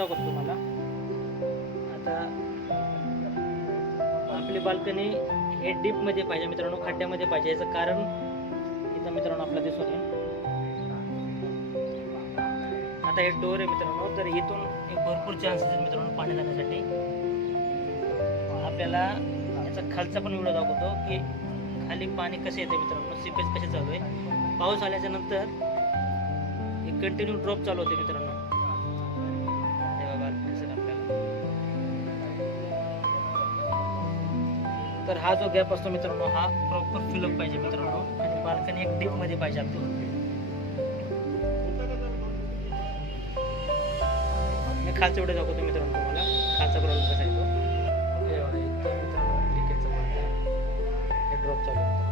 दाखवतो तुम्हाला. आता आपली बाल्कनी हे डीपमध्ये पाहिजे मित्रांनो, खड्ड्यामध्ये पाहिजे. याचं कारण इथं मित्रांनो आपला दिसून येईल. आता हे डोर आहे मित्रांनो, तर इथून भरपूर चान्सेस आहेत मित्रांनो पाणी जाण्यासाठी. आपल्याला याचा खालचा पण व्हिडिओ दाखवतो की खाली पाणी कसे येते मित्रांनो, सीपेज कसे चालू आहे. पाऊस आल्याच्या नंतर हे कंटिन्यू ड्रॉप चालू होते मित्रांनो. हे बघा दिसेल आपल्याला. तर हा जो गॅप असतो मित्रांनो, हा प्रॉपर फिलअप पाहिजे मित्रांनो, आणि बाल्कनी एक डीप मध्ये पाहिजे आपली. मी खालचा व्हिडिओ दाखवतो मित्रांनो तुम्हाला, खालचा प्रॉब्लेम कसा येतो. हे बघा इथं मित्रांनो लिकेजचा प्रॉब्लेम आहे, हे ड्रॉप चालू आहे.